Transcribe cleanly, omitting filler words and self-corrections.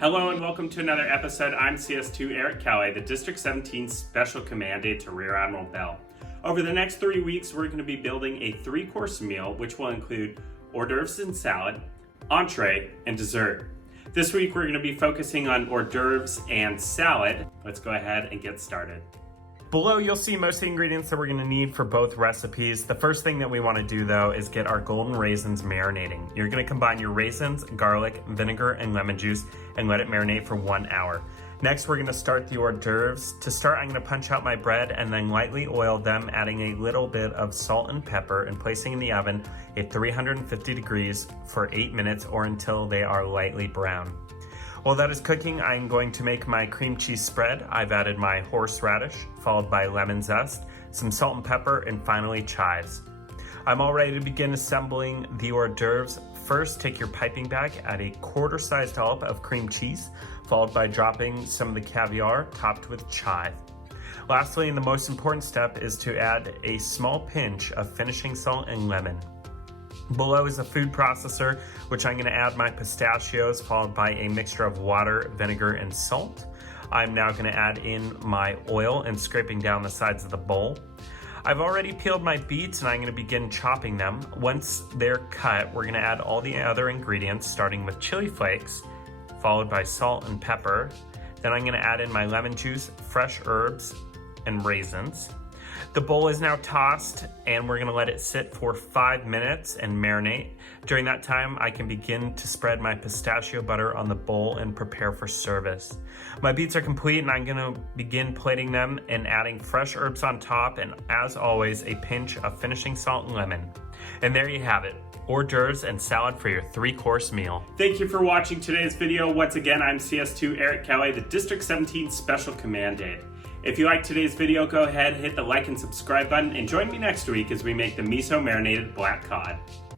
Hello and welcome to another episode. I'm CS2 Eric Kelly, the District 17 Special Command Aide to Rear Admiral Bell. Over the next 3 weeks, we're going to be building a 3-course meal, which will include hors d'oeuvres and salad, entree, and dessert. This week, we're going to be focusing on hors d'oeuvres and salad. Let's go ahead and get started. Below, you'll see most of the ingredients that we're going to need for both recipes. The first thing that we want to do, though, is get our golden raisins marinating. You're going to combine your raisins, garlic, vinegar, and lemon juice and let it marinate for 1 hour. Next, we're going to start the hors d'oeuvres. To start, I'm going to punch out my bread and then lightly oil them, adding a little bit of salt and pepper and placing in the oven at 350 degrees for 8 minutes or until they are lightly brown. While that is cooking, I'm going to make my cream cheese spread. I've added my horseradish, followed by lemon zest, some salt and pepper, and finally chives. I'm all ready to begin assembling the hors d'oeuvres. First, take your piping bag, add a quarter-sized dollop of cream cheese, followed by dropping some of the caviar topped with chive. Lastly, and the most important step is to add a small pinch of finishing salt and lemon. Below is a food processor, which I'm going to add my pistachios, followed by a mixture of water, vinegar, and salt. I'm now going to add in my oil and scraping down the sides of the bowl. I've already peeled my beets and I'm going to begin chopping them. Once they're cut, we're going to add all the other ingredients, starting with chili flakes, followed by salt and pepper. Then I'm going to add in my lemon juice, fresh herbs, and raisins. The bowl is now tossed and we're gonna let it sit for 5 minutes and marinate. During that time, I can begin to spread my pistachio butter on the bowl and prepare for service. My beets are complete and I'm gonna begin plating them and adding fresh herbs on top, and as always, a pinch of finishing salt and lemon. And there you have it, hors d'oeuvres and salad for your 3-course meal. Thank you for watching today's video. Once again, I'm CS2 Eric Kelly, the District 17 Special Command Aide. If you liked today's video, go ahead, hit the like and subscribe button, and join me next week as we make the miso marinated black cod.